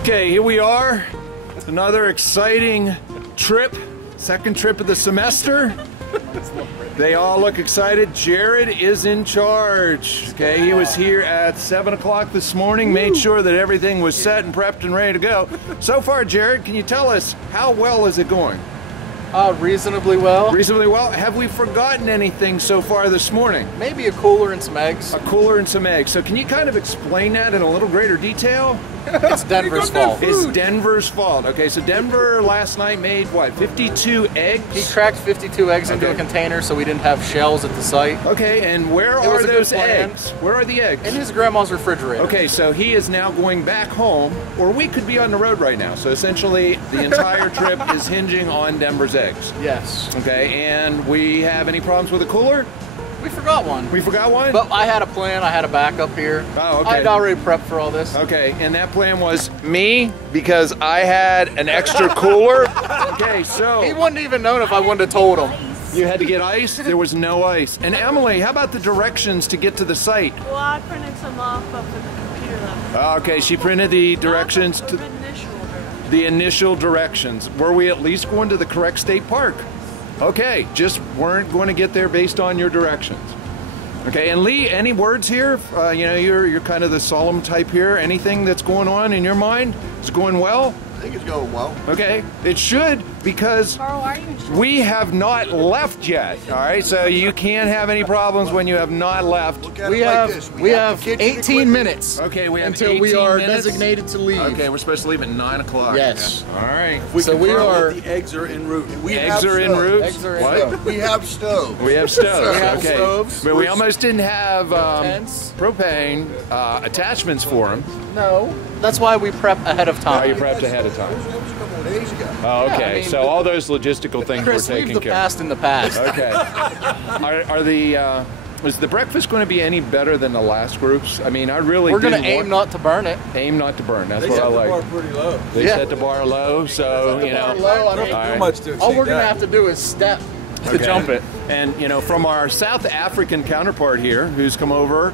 Okay, here we are. Another exciting trip. Second trip of the semester. They all look excited. Jared is in charge. Okay, he was here at 7 o'clock this morning, made sure that everything was set and prepped and ready to go. So far, Jared, can you tell us how well is it going? Reasonably well. Reasonably well. Have we forgotten anything so far this morning? Maybe a cooler and some eggs. A cooler and some eggs. So can you kind of explain that in a little greater detail? It's Denver's fault. It's Denver's fault. Okay, so Denver last night made, what, 52 eggs? He cracked 52 eggs into a container so we didn't have shells at the site. Okay, and where are those eggs? Where are the eggs? In his grandma's refrigerator. Okay, so he is now going back home, or we could be on the road right now. So essentially, the entire trip is hinging on Denver's eggs. Yes. Okay, and we have any problems with the cooler? We forgot one. We forgot one? But I had a plan. I had a backup here. Oh, okay. I'd already prepped for all this. Okay, and that plan was me, because I had an extra cooler. Okay, so He wouldn't even known if I wouldn't have told him. you had to get ice? There was no ice. And Emily, how about the directions to get to the site? Well, I printed some off of the computer level. Okay, she printed the directions to Initial directions. the initial directions. Were we at least going to the correct state park? Okay, just weren't going to get there based on your directions. Okay, and Lee, any words here? You know, you're kind of the solemn type here. Anything that's going on in your mind? Is it going well? I think it's going well. Okay, it should, because Carl, why are you sure? we have not left yet. All right, so you can't have any problems when you have not left. Look at We it like have this. we have kitchen 18 equipment. minutes. Okay, we have until we 18 are minutes. designated to leave. Okay, we're supposed to leave at 9 o'clock. Yes. All right. So we confirm are. that the eggs are en route. We Eggs have are en stoves. route. Eggs are en What? route. We have stoves. We have stoves. We have Okay, stoves. but we almost didn't have Tents. propane attachments for them. No, that's why we prep ahead of Oh, you time. prepped ahead of time. That was a couple of days ago. Oh, okay. Yeah, I mean, So all those logistical things Chris, were leave taken the care past in the past. of. Okay. Are the is the breakfast going to be any better than the last groups? I mean, I really We're gonna didn't aim want- not to burn it. aim not to burn. That's They what set I the like. bar pretty low. They Yeah. set the bar low, so you know. Low, I don't- Too All right. much to All we're exceed gonna that. have to do is step to Okay. jump it. And you know, from our South African counterpart here, who's come over,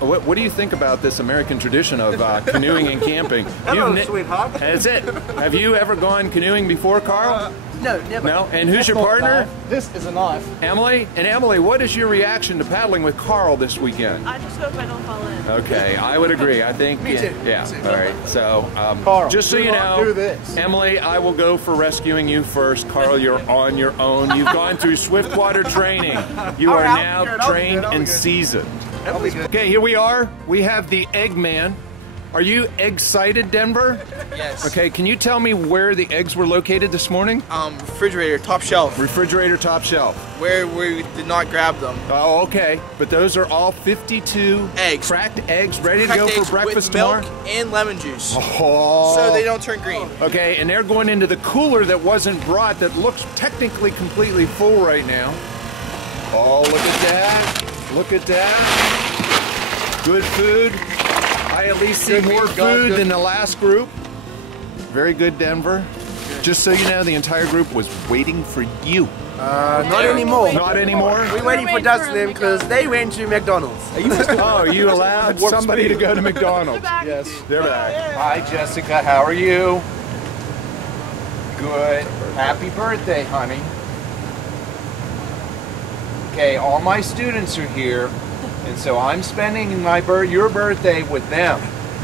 what do you think about this American tradition of canoeing and camping? Hello, sweetheart. That's it. Have you ever gone canoeing before, Carl? No, never. No. And who's your Not partner? bad. This is a knife. Emily. And Emily, what is your reaction to paddling with Carl this weekend? I just hope I don't fall in. Okay, I would agree. I think. Me too. Yeah. Me too. All right. So, Carl, just so do you not know, do this. Emily, I will go for rescuing you first. Carl, you're on your own. You've gone through Swiftwater training. You All are right, I'll now be good, I'll be trained good, I'll be and good. seasoned. That'll be good. Okay, here we are. We have the Eggman. Are you excited, Denver? Yes. Okay, can you tell me where the eggs were located this morning? Refrigerator, top shelf, Refrigerator top shelf. where we did not grab them. Oh, okay. But those are all 52 Eggs. cracked eggs ready to Cracked go eggs for breakfast with tomorrow? milk and lemon juice, Oh. so they don't turn green. Okay, and they're going into the cooler that wasn't brought that looks technically completely full right now. Oh, look at that. Look at that. Good food. I at least see Good more meat, God, food good. than the last group. Very good, Denver. Just so you know, the entire group was waiting for you. Not anymore. Not anymore? We're waiting for Dustin because they went to McDonald's. Oh, you allowed somebody to go to McDonald's. Yes. They're back. Hi, Jessica. How are you? Good. Happy birthday, honey. Okay, all my students are here, and so I'm spending your birthday with them.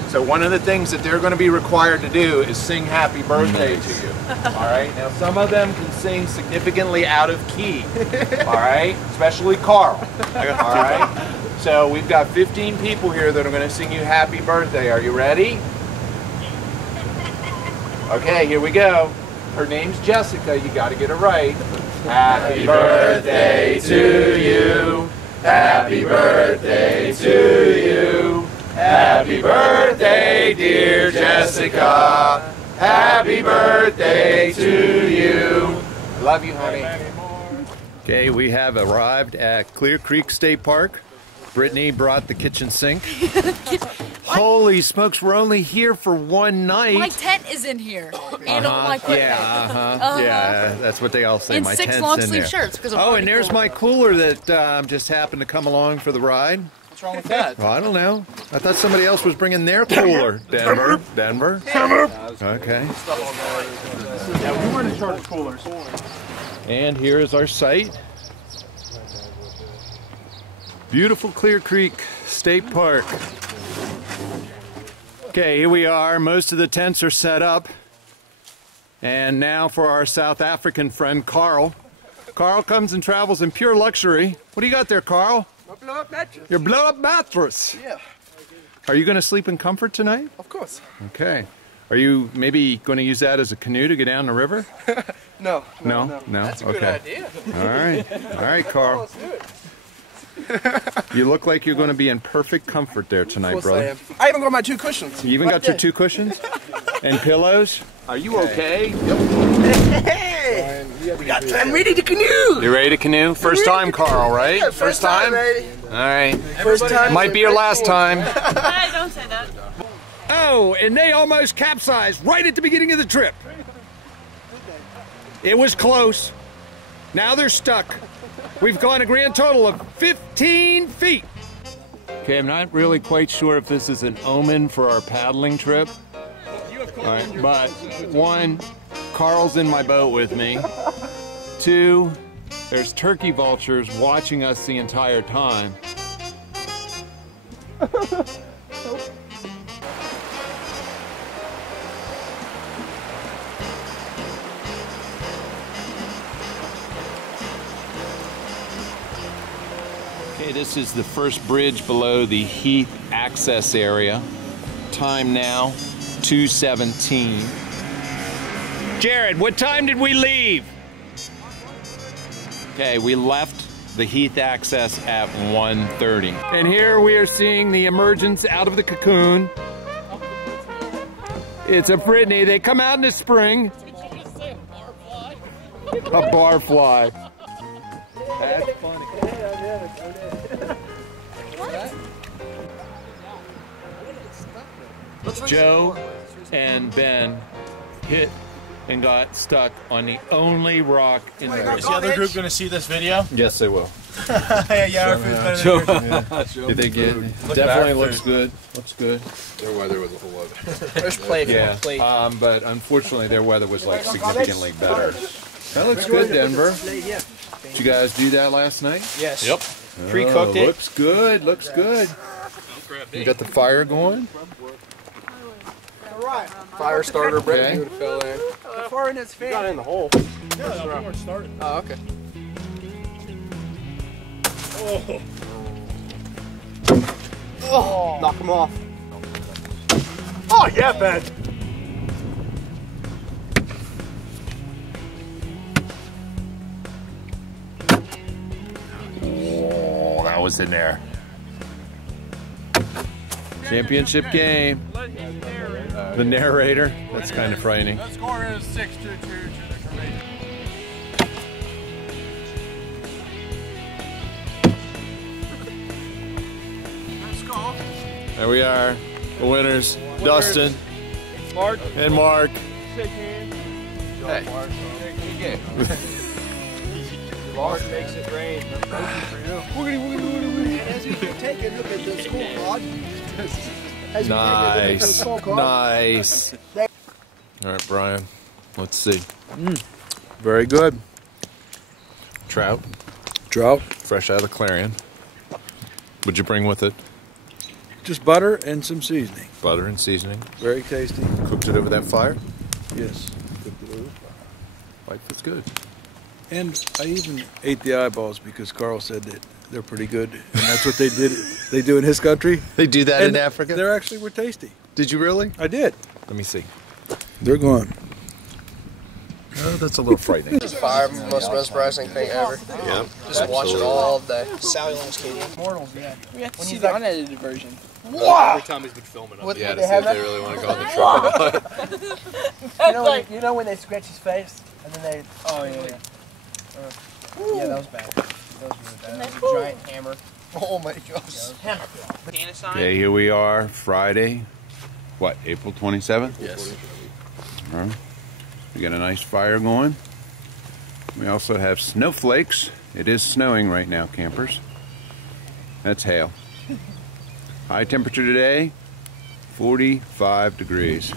So one of the things that they're going to be required to do is sing happy birthday to you. All right? Now, some of them can sing significantly out of key. All right? Especially Carl. All right? So we've got 15 people here that are going to sing you happy birthday. Are you ready? Okay, here we go. Her name's Jessica. You got to get it right. Happy birthday to you. Happy birthday to you. Happy birthday, dear Jessica. Happy birthday to you. I love you, honey. Okay, we have arrived at Clear Creek State Park. Brittany brought the kitchen sink. Holy smokes, we're only here for one night. My tent is in here. And all my equipment. Yeah, that's what they all say. And my 6 tent's long in sleeve there. shirts because I'm Oh, already and there's cool. my cooler that just happened to come along for the ride. What's wrong with that? Well, I don't know. I thought somebody else was bringing their cooler. Denver? Okay. Yeah, we weren't in charge of coolers. And here is our site. Beautiful Clear Creek State Park. Okay, here we are. Most of the tents are set up. And now for our South African friend, Carl. Carl comes and travels in pure luxury. What do you got there, Carl? My blow-up mattress. Your blow-up mattress. Yeah. Are you going to sleep in comfort tonight? Of course. Okay. Are you maybe going to use that as a canoe to get down the river? No. No. That's a okay. good idea. All right, Carl. Let's do it. You look like you're going to be in perfect comfort there tonight, Of course brother. I am. I even got my 2 cushions. You even got your 2 cushions and pillows? Are you okay? Hey! I'm ready to canoe! You ready to canoe? First time, Carl, right? Yeah, first time, baby. All right. First time. Might be your last time. Hey, don't say that. Oh, and they almost capsized right at the beginning of the trip. It was close. Now they're stuck. We've gone a grand total of 15 feet. Okay, I'm not really quite sure if this is an omen for our paddling trip. All right, but 1, Carl's in my boat with me. 2, there's turkey vultures watching us the entire time. Okay, this is the first bridge below the Heath access area. Time now, 2:17. Jared, what time did we leave? Okay, we left the Heath access at 1:30. And here we are seeing the emergence out of the cocoon. It's a Brittany. They come out in the spring. A barfly. That's funny. Joe and Ben hit and got stuck on the only rock in the Is the other group going to see this video? Yes, they will. Yeah, our food's better than yours. Did they get? Definitely looks good. Looks good. Their weather was a whole other. There's plate. Yeah. Plate. But unfortunately, their weather was like significantly better. That looks good, Denver. Did you guys do that last night? Yes. Yep. Pre-cooked it. Looks good. Looks good. You got the fire going? Fire starter, Brittany Okay. would have fell in. The fire in its fan. Got in the hole. Oh, okay. Oh. Knock him off. Oh, yeah, Ben. Oh, that was in there. Championship game. The narrator. That's kind of frightening. The score is 6-2-2 to the Canadians. There we are. The winners. Dustin. Mark. And Mark. Shake hands. Hey. Lord makes it rain. And as you take a look at the scorecard. Nice. Nice. All right, Brian. Let's see. Very good. Trout. Trout. Fresh out of Clarion. What'd you bring with it? Just butter and some seasoning. Butter and seasoning. Very tasty. Cooked it over that fire. Yes. Life is good. And I even ate the eyeballs because Carl said that they're pretty good, and that's what they did. They do in his country. They do that And in Africa? They actually were tasty. Did you really? I did. Let me see. They're gone. Oh, that's a little frightening. Fire, most mesmerizing thing ever. Yeah. Just watch it all day. Sally loves Katie. Mortals, yeah. We have to When see he's the like- unedited version. Every time he's been filming it. What, Yeah, what to they see have if they that? really want to go on the trip. You know when they scratch his face and then they. Oh, yeah, yeah. Yeah, that was bad. That was really bad. That was a giant hammer. Oh my gosh. Hammer. Okay, here we are, Friday. What, April 27th? Yes. All right. We got a nice fire going. We also have snowflakes. It is snowing right now, campers. That's hail. High temperature today, 45 degrees.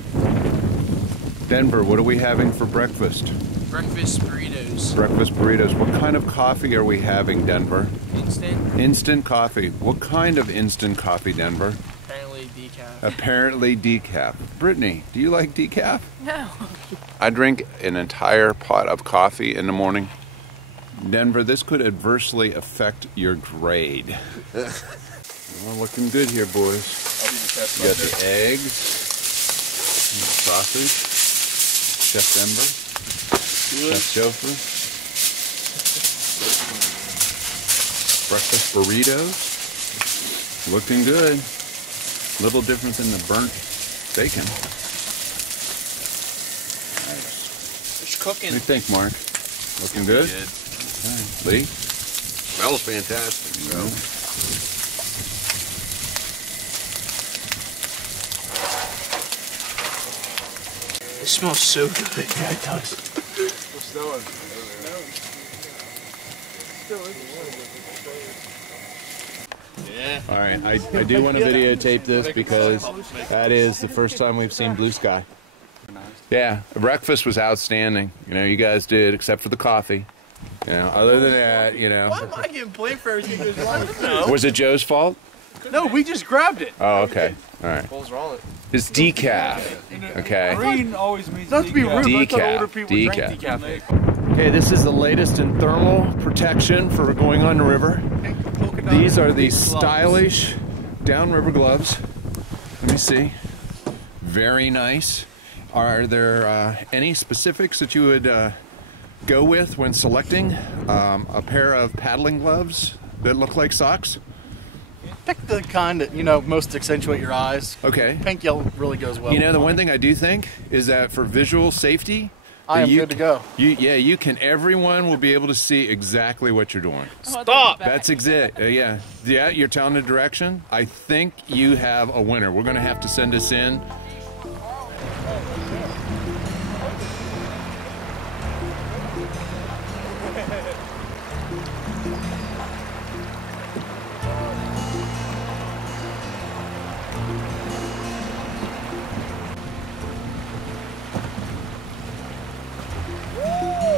Denver, what are we having for breakfast? Breakfast burritos. Breakfast burritos. What kind of coffee are we having, Denver? Instant. Instant coffee. What kind of instant coffee, Denver? Apparently decaf. Apparently decaf. Brittany, do you like decaf? No. I drink an entire pot of coffee in the morning. Denver, this could adversely affect your grade. Well, looking good here, boys. You got the eggs, and the sausage, Chef Denver, Chef Joffrey, breakfast burritos. Looking good. A little different than the burnt bacon. Nice. It's cooking. What do you think, Mark? Looking good? Okay. Lee? Smells fantastic. So. It smells so good. Yeah, it does. It's snowing. Yeah. All right, I do want to videotape this because that is the first time we've seen blue sky. Yeah, breakfast was outstanding. You know, you guys did, except for the coffee. You know, other than that, you know. Why am I getting blamed for everything that goes wrong? No. Was it Joe's fault? No, we just grabbed it. Oh, okay. All right. What was wrong with it? It's decaf. Okay. Green always means Not to be rude, but I thought Decaf. older people drank Decaf. decaf. Okay, this is the latest in thermal protection for going on the river. These are the stylish downriver gloves. Let me see. Very nice. Are there any specifics that you would go with when selecting a pair of paddling gloves that look like socks? Pick the kind that, you know, most accentuate your eyes. Okay. Pink yellow really goes well. You know, the one thing I do think is that for visual safety, I am you- good to go. you can. Everyone will be able to see exactly what you're doing. Stop! That's exact. Yeah, you're telling the direction. I think you have a winner. We're going to have to send this in.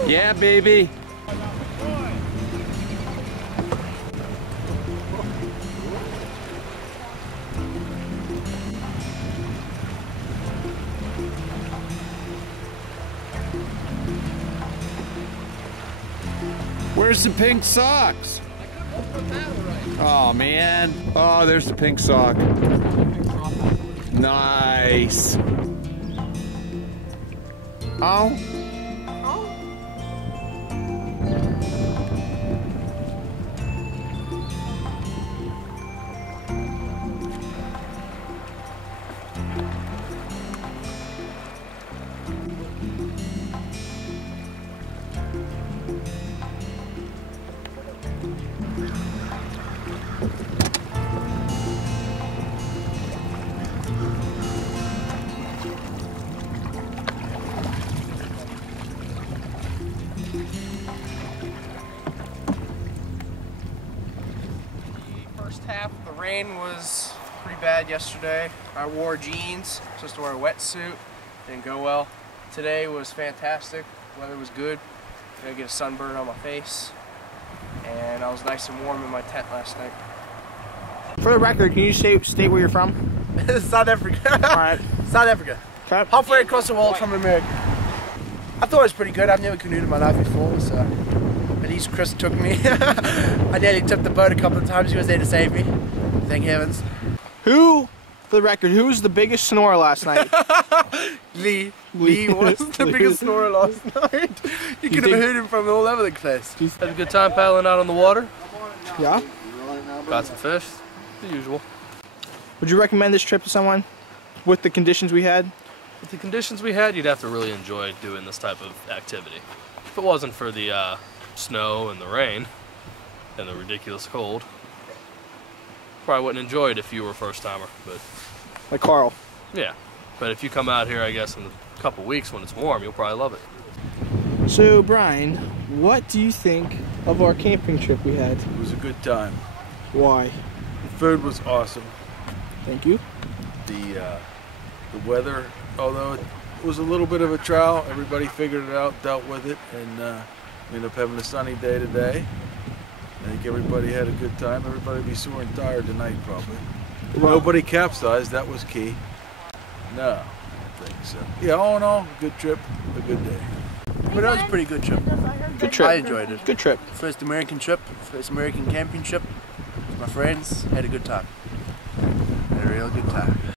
Yeah, baby. Where's the pink socks? Oh, man. Oh, there's the pink sock. Nice. Oh. First half, the rain was pretty bad yesterday. I wore jeans, just to wear a wetsuit. Didn't go well. Today was fantastic. Weather was good. Gonna get a sunburn on my face. And I was nice and warm in my tent last night. For the record, can you state where you're from? South Africa. Alright. South Africa. Okay. Halfway across the world from America. I thought it was pretty good. I've never canoed in my life before, so at least Chris took me. I nearly tipped the boat a couple of times. He was there to save me. Thank heavens. Who, for the record, who was the biggest snorer last night? Lee. Lee was the biggest snorer last night. You could have heard him from all over the place. Had a good time paddling out on the water. Yeah? Got some fish. The usual. Would you recommend this trip to someone with the conditions we had? With the conditions we had, you'd have to really enjoy doing this type of activity. If it wasn't for the snow and the rain and the ridiculous cold, probably wouldn't enjoy it if you were a first timer. But Like Carl. yeah, but if you come out here, I guess in a couple weeks when it's warm, you'll probably love it. So Brian, what do you think of our camping trip we had? It was a good time. Why? The food was awesome. Thank you. The weather, although it was a little bit of a trial, everybody figured it out, dealt with it, and we ended up having a sunny day today. I think everybody had a good time. Everybody will be sore and tired tonight, probably. Nobody capsized, that was key. No, I don't think so. Yeah, all in all, good trip, a good day. But that was a pretty good trip. Good trip. I enjoyed it. Good trip. First American trip, first American camping trip. My friends had a good time. Had a real good time.